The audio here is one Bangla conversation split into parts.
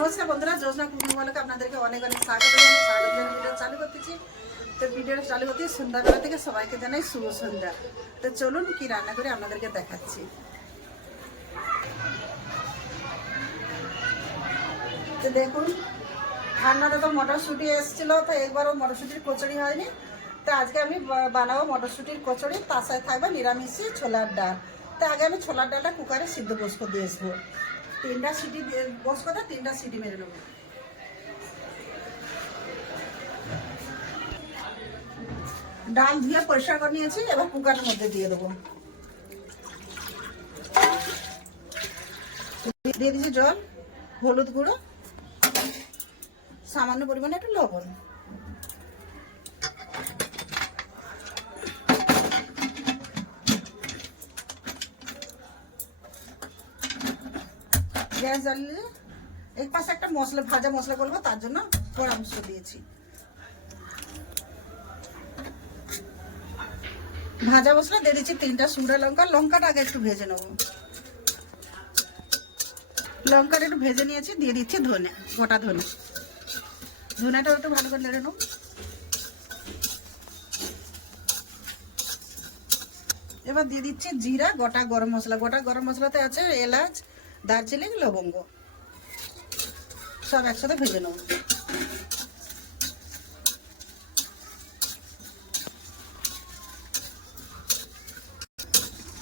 নমস্কার বন্ধুরা যোজনা কুকিং বলকে আপনাদেরকে অনেক অনেক স্বাগত স্বাগত ভিডিও চালু করতেছি তো ভিডিওটা চালু করতে সন্ধ্যাবেলা থেকে সবাইকে জানাই শুভ সন্ধ্যা। তো চলুন কি রান্না করে আপনাদেরকে দেখাচ্ছি। তো দেখুন, ঠান্ডাতে তো মটরশুঁটি এসেছিল, তো একবারও মটরশুঁটির কচুরি হয়নি। তো আজকে আমি বানাবো মটরশুঁটির কচুরি, তার সাথে থাকবে নিরামিষি ছোলার ডাল। তো আগে আমি ছোলার ডালটা কুকারে সিদ্ধ বস করে দিয়ে আসব। তিনটা সিটি বস করে তিনটা সিটি মেরে নেব। ডাল ধুয়ে পরিষ্কার করে নিয়েছি, এবার কুকারের মধ্যে দিয়ে দেবো। দিয়ে দিয়েছি জল, হলুদ গুঁড়ো, সামান্য পরিমাণে একটু লবণ। গ্যাস জ্বালিয়ে এক পাশে একটা মশলা, ভাজা মশলা করব, তার জন্য পরামর্শ দিয়েছি। ভাজা মশলা দিয়ে দিচ্ছি তিনটা শুকনো লঙ্কা, লঙ্কাটা আগে একটু ভেজে নেব। লঙ্কাটা একটু ভেজে নিয়েছি, দিয়ে দিচ্ছি ধনে, গোটা ধনে। ধনেটাও একটু ভালো করে নেড়ে নেব। এবার দিয়ে দিচ্ছি জিরা, গোটা গরম মশলা। গোটা গরম মশলাতে আছে এলাচ দারচিনি লবঙ্গ। সব একসাথে ভেজে নেব।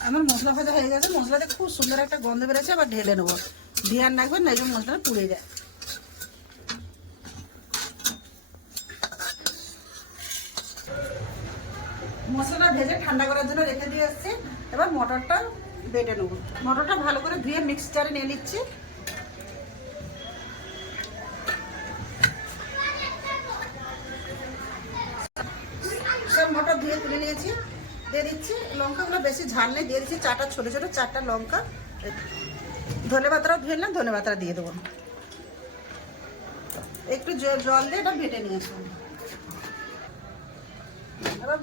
আমার মশলা ভাজা হয়ে গেছে। মশলাতে খুব সুন্দর একটা গন্ধ বেরোচ্ছে আবার ঢেলে নেব। ধ্যান রাখবেন না এই মশলাটা পুড়ে যায়। মশলা ভেজে ঠান্ডা করার জন্য রেখে দিয়ে এসছি। এবার মটরটা বেটে নেব। মটরটা ভালো করে ধুয়ে মিক্সচারে নিয়ে নিচ্ছি। সব মটর ধুয়ে তুলে নিয়েছি। দিয়ে দিচ্ছি লঙ্কাগুলো বেশি ঝাল নেই, দিয়ে দিচ্ছি চারটা ছোটো ছোটো চারটা লঙ্কা। ধনে পাতাটা ধুয়ে নিলাম, ধনে পাতাটা দিয়ে দেবো। একটু জল দিয়ে এটা বেটে নিয়েছি। এবার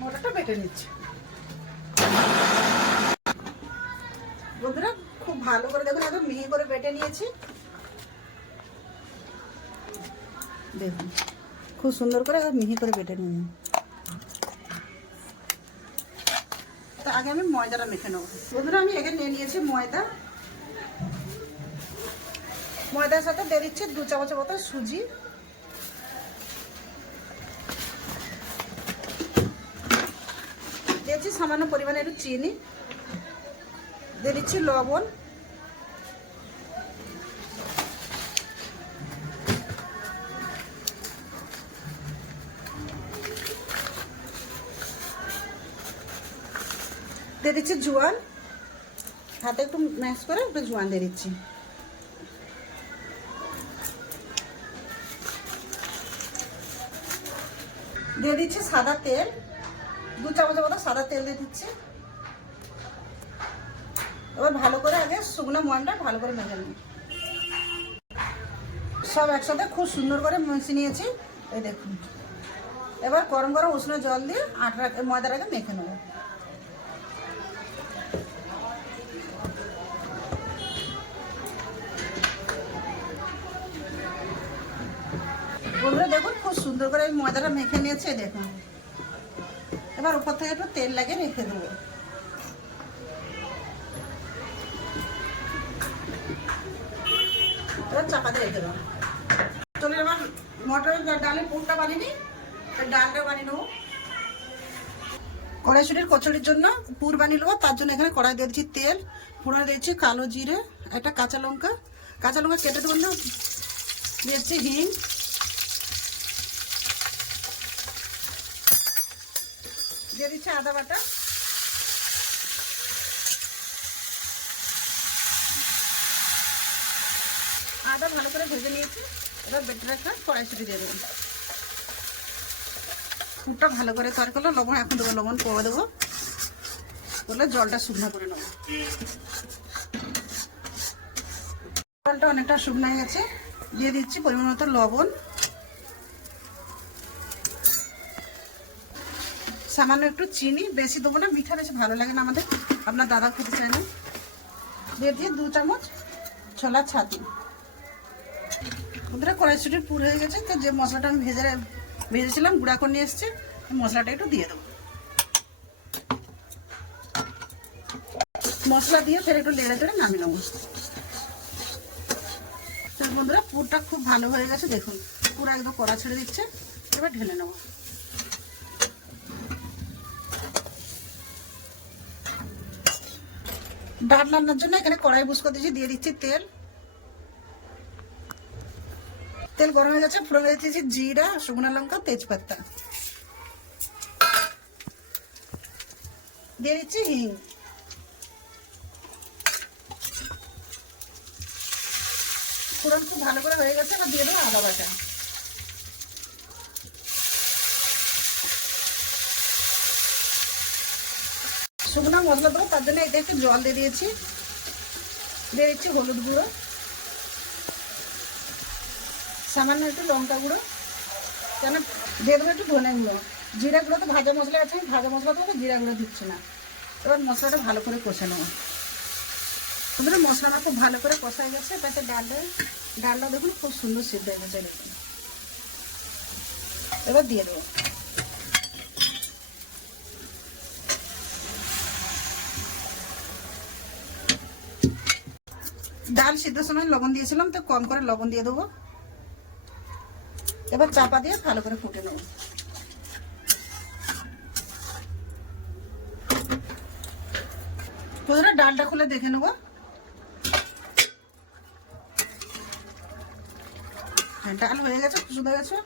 মটরটা বেটে নিচ্ছি বন্ধুরা খুব ভালো করে দেখুন, একদম মিহি করে বেটে নিয়েছি। দেখুন, খুব সুন্দর করে একদম মিহি করে বেটে নিয়ে তো আগে আমি ময়দাটা মেখে নেব। বন্ধুরা, আমি এখানে নিয়ে নিয়েছি ময়দা। ময়দার সাথে দিয়ে দিচ্ছি দু চামচের মতো সুজি। দিয়েছি সামান্য পরিমাণে একটু চিনি। দিয়ে দিচ্ছি লবণ। দিয়ে দিচ্ছি জোয়ান। হাতে একটু ম্যাশ করে একটু জোয়ান দিয়ে দিচ্ছি। দিয়ে দিচ্ছি সাদা তেল। দু চামচের মতো সাদা তেল দিয়ে দিচ্ছি। এবার ভালো করে আগে শুকনো ময়নটা ভালো করে মেখে নিই সব একসাথে খুব সুন্দর করে মিশিয়ে নিয়েছি। এই দেখুন। এবার গরম গরম উষ্ণ জল দিয়ে আটা ময়দাটাকে মেখে নেব। সুন্দর করে আমি ময়দাটা মেখে নিয়েছে, দেখুন। এবার উপর থেকে একটু তেল লাগিয়ে রেখে দেবো। রেখে ডালের পুরটা বানিয়ে নিই। ডালটা বানিয়ে নেব। জন্য পুর বানিয়ে তার জন্য এখানে কড়াই তেল, ফোড়নে দিয়েছি কালো জিরে, একটা কাঁচা লঙ্কা। কাঁচা লঙ্কা কেটে দেবো দিয়েছি হিং। দিচ্ছি আদা বাটা। আদা ভালো করে ভেজে নিয়েছি। এবার বেটে রাখা কড়াইশুটি দিয়ে দেবো। ফুটটা ভালো করে তৈরি করলে লবণ, এখন দেবো লবণ করে দেবো। করলে জলটা শুকনো করে নেব। জলটা অনেকটা শুকনো গেছে। দিয়ে দিচ্ছি পরিমাণ মতো লবণ। সামান্য একটু চিনি, বেশি দেবো না, মিঠা বেশি ভালো লাগে না আমাদের। আপনার দাদা খেতে চায় না। দিয়ে দিয়ে দু চামচ ছোলা ছাতি। বন্ধুরা কড়াইশুটির পুর হয়ে গেছে, তো যে মশলাটা আমি ভেজে ভেজেছিলাম, গুঁড়া করে নিয়ে এসেছি মশলাটা একটু দিয়ে দেবো। মশলা দিয়ে ফের একটু লেড়ে চেড়ে নামিয়ে নেব। বন্ধুরা, পুরটা খুব ভালো হয়ে গেছে, দেখুন। পুরো একদম কড়া ছেড়ে দিচ্ছে, এবার ঢেলে নেব। ডাল রান্নার জন্য এখানে কড়াই বুস দিয়েছি, দিয়ে দিচ্ছি তেল। তেল গরম হয়ে গেছে ফোড়ন দিয়েছি জিরা, শুকনো লঙ্কা, তেজপাতা। দিয়ে দিচ্ছি হিং। ফোড়ন খুব ভালো করে হয়ে গেছে, এবার দিয়ে দেবো আদা বাটা শুকনো মশলা দেবো তার জন্য এটা একটু জল দিয়ে দিয়েছি। দিয়ে দিচ্ছি হলুদ গুঁড়ো। সামান্য একটু লঙ্কা গুঁড়ো। কেন? দিয়ে দেবো একটু ধনে গুঁড়ো। জিরা গুঁড়ো তো ভাজা মশলা আছে, আমি ভাজা মশলা দেবো জিরা গুঁড়ো দিচ্ছি না। এবার মশলাটা ভালো করে কষে নেব। আমাদের মশলাটা খুব ভালো করে কষা হয়ে গেছে। তাতে ডালটা ডালটা দেখুন, খুব সুন্দর সিদ্ধ হয়ে গেছে এবার দিয়ে দেবো। ডাল সিদ্ধর সময় লবণ দিয়েছিলাম, তো কম করে লবণ দিয়ে দেবো। এবার চাপা দিয়ে ভালো করে ফুটে নেব। প্রথমে ডালটা খুলে দেখে নেব। হ্যাঁ ডাল হয়ে গেছে, শুধু গেছে।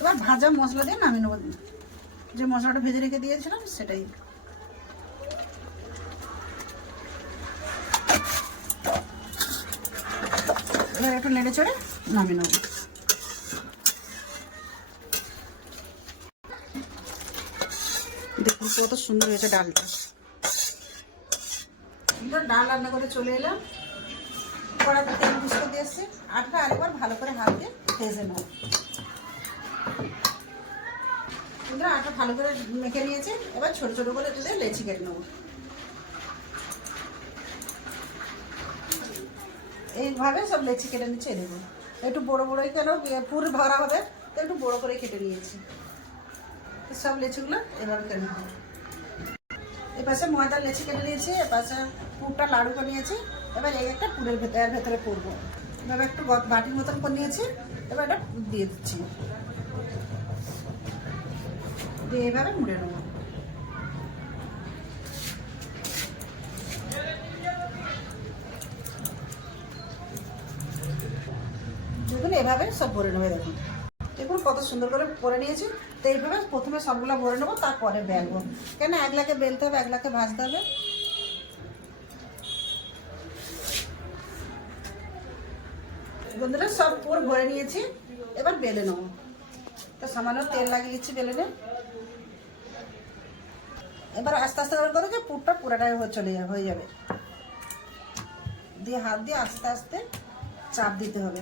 এবার ভাজা মশলা দিয়ে নামিয়ে নেব। যে মশলাটা ভেজে রেখে দিয়েছিলাম, সেটাই এবার একটু নেড়ে চড়ে নামিয়ে নেব। দেখুন কত সুন্দর হয়েছে ডালটা। ডাল রান্না করে চলে এলাম। কড়াতে তেল বুঝতে দিয়ে এসছি আটটা আরেকবার ভালো করে হাত দিয়ে ভেজে নেব। আটা ভালো করে মেখে নিয়েছি। এবার ছোট ছোট করে তুলে লেচি কেটে নেব। এইভাবে সব লেচি কেটে নিচ্ছে দেবো একটু বড় বড়োই কেন পুর ভরা হবে, তো একটু বড় করে কেটে নিয়েছি। সব লেচিগুলো এভাবে কেটে নেব এ পাশে ময়দার লেচি কেটে নিয়েছি, এ পাশে পুরটা লাড়ু করে নিয়েছি এবার এই একটা পুরের ভেতরে ভেতরে পরবো এবার একটু বাটির মতন করে নিয়েছি, এবার এটা দিয়ে দিচ্ছি। দিয়ে এইভাবে মুড়ে নেব দেখুন এভাবে সব ভরে নেবে দেখুন। দেখুন কত সুন্দর করে ভরে নিয়েছি। তো এইভাবে প্রথমে সবগুলো ভরে নেব, তারপরে বেলবো। কেন এক লাখে বেলতে হবে, এক লাখে ভাজতে হবে? বন্ধুরা, সব পুর ভরে নিয়েছি, এবার বেলে নেব। তো সামান্য তেল লাগিয়ে দিচ্ছি বেলেনে এবার আস্তে আস্তে করে করে পুরটা পুরাটাই চলে যাবে, হয়ে যাবে। দিয়ে হাত দিয়ে আস্তে আস্তে চাপ দিতে হবে।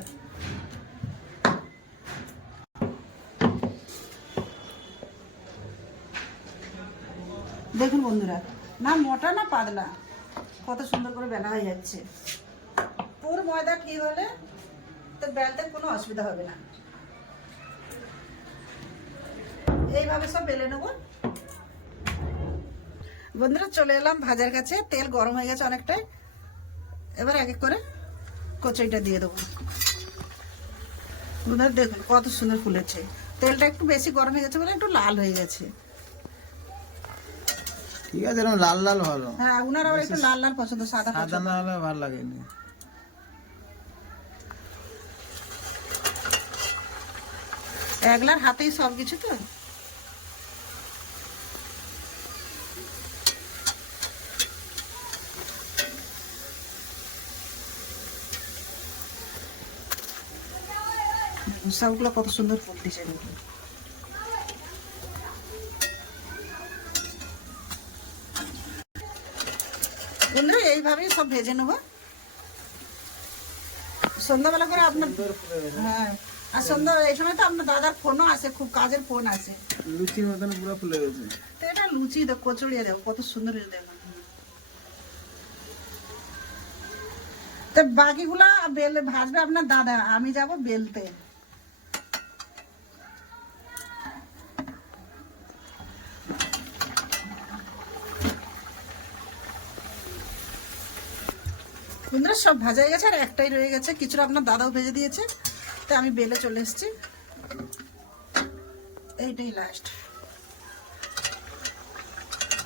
দেখুন বন্ধুরা, না মোটা না পাতলা? কত সুন্দর করে বেলা হয়ে যাচ্ছে। পুর ময়দা ঠিক হলে তো বেলতে কোনো অসুবিধা হবে না। এইভাবে সব বেলে নেব। বন্ধুরা, চলে এলাম ভাজার কাছে। তেল গরম হয়ে গেছে অনেকটাই। এবার এক এক করে কচুইটা দিয়ে দেবো। বন্ধুরা, দেখুন কত সুন্দর ফুলেছে। তেলটা একটু বেশি গরম হয়ে গেছে বলে একটু লাল হয়ে গেছে। ঠিক আছে এরকম লাল লাল ভালো। হ্যাঁ উনার আবার একটু লাল লাল পছন্দ সাদা সাদা না হলে ভালো লাগেনি। একলার হাতেই সব কিছু তো? সবগুলো কত সুন্দর ফুল দিছে দেখুন বন্ধুরা এইভাবেই সব ভেজে নেব। সন্ধ্যাবেলা করে আপনার হ্যাঁ আর সন্ধ্যা এই সময় তো আপনার দাদার ফোনও আছে খুব কাজের ফোন আছে। লুচির মতন পুরো ফুলে গেছে। তো এটা লুচি দেখ কচুরিয়া দেখো কত সুন্দর দেখো তো বাকিগুলা বেলে ভাজবে আপনার দাদা আমি যাব বেলতে বন্ধুরা সব ভাজা হয়ে গেছে, আর একটাই রয়ে গেছে। কিছুটা আপনার দাদাও ভেজে দিয়েছে। তো আমি বেলে চলে এসেছি। এইটাই লাস্ট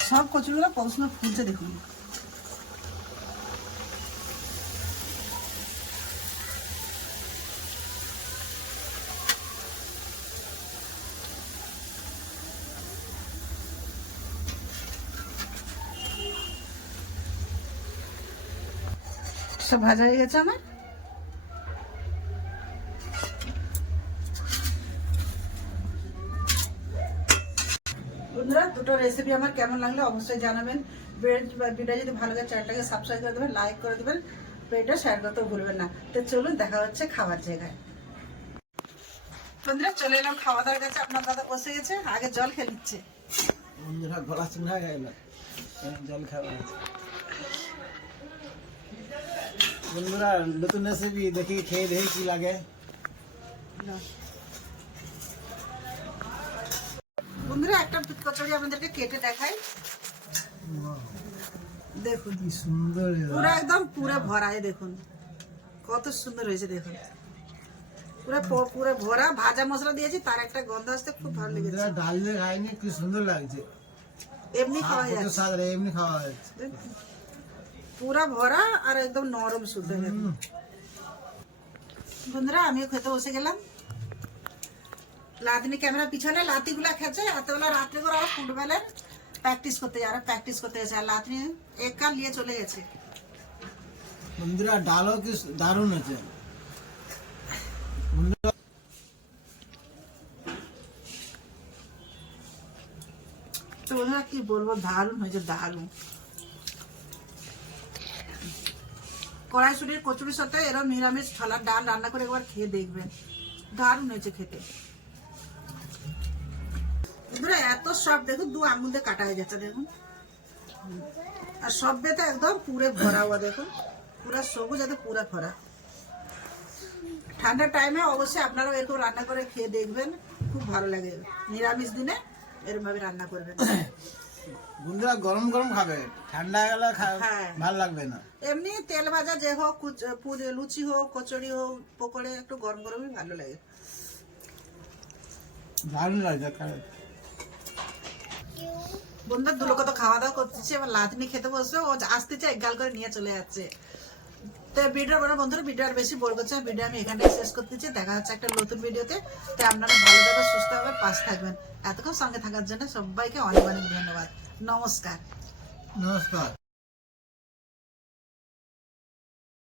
সব কচুরিগুলো সুন্দর ফুলছে দেখুন। সব ভাজা হয়ে গেছে আমার। বন্ধুরা, দুটো রেসিপি আমার কেমন লাগল অবশ্যই জানাবেন। ভিডিও যদি ভালো লাগে, চ্যানেলটাকে সাবস্ক্রাইব করে দেবেন লাইক করে দেবেন ভিডিও শেয়ার করতেও ভুলবেন না। তো চলুন, দেখা হচ্ছে খাবার জায়গায়। বন্ধুরা, চলে এলাম খাওয়া দাওয়ার কাছে। আপনার দাদা বসে গেছে, আগে জল খেয়ে নিচ্ছে। বন্ধুরা, গলা চুনা গেল। জল খাওয়া বন্ধুরা নতুন রেসিপি দেখি খেয়ে দেখি কি লাগে? বন্ধুরা একটা কচুরি আমাদেরকে কেটে দেখাই। দেখুন কি সুন্দর পুরো একদম পুরো ভরায় দেখুন। কত সুন্দর হয়েছে দেখুন। পুরো পুরো ভরা। ভাজা মশলা দিয়েছি তার একটা গন্ধ আসতে খুব ভালো লেগেছে। ডাল দিয়ে খাইনি কি সুন্দর লাগছে। এমনি খাওয়া যাচ্ছে। এমনি খাওয়া যাচ্ছে। পুরা ভরা আর একদম নরম শুদ্ধ বন্ধুরা আমিও খেতে বসে গেলাম লাদিনী ক্যামেরা পিছনে লাতিগুলা খেছে এতবেলা রাত্রে করে আবার ফুটবলের প্র্যাকটিস করতে যায় আর প্র্যাকটিস করতে গেছে আর লাতিনি এক নিয়ে চলে গেছে বন্ধুরা ডালও কি দারুণ তো বন্ধুরা কি বলব দারুণ হয়েছে দারুণ কড়াইশুটির কচুরির সাথে এরকম নিরামিষ ছোলার ডাল রান্না করে একবার খেয়ে দেখবেন। দারুণ হয়েছে খেতে। এত সব দেখুন, দু আঙুল দিয়ে কাটা হয়ে যাচ্ছে দেখুন। আর সব বেতে একদম পুরে ভরা হওয়া দেখুন। পুরা সবুজ এত পুরা ভরা। ঠান্ডার টাইমে অবশ্যই আপনারাও এরকম রান্না করে খেয়ে দেখবেন, খুব ভালো লাগে। নিরামিষ দিনে এরকম ভাবে রান্না করবেন। বন্ধুরা গরম গরম খাবে। ঠান্ডা গেলে হ্যাঁ। ভালো লাগবে না। এমনি তেল ভাজা যে হোক লুচি হোক কচুরি হোক পকোড়ে একটু গরম গরমই ভালো লাগে। দারুণ খাবে। বন্ধুরা দুলো কত খাওয়া দাওয়া করতেছে এবার লাতনি খেতে বসবে ও আসতেছে এক গাল করে নিয়ে চলে যাচ্ছে। তো ভিডিও বড় বন্ধুরা ভিডিও আর বেশি বড় করছে। ভিডিও আমি এখানটাই শেষ করতেছি। দেখা হচ্ছে একটা নতুন ভিডিওতে। তো আপনারা ভালো থাকবেন সুস্থ হবে পাশ থাকবেন। এতক্ষণ সঙ্গে থাকার জন্য সবাইকে অনেক অনেক ধন্যবাদ। নমস্কার। নমস্কার।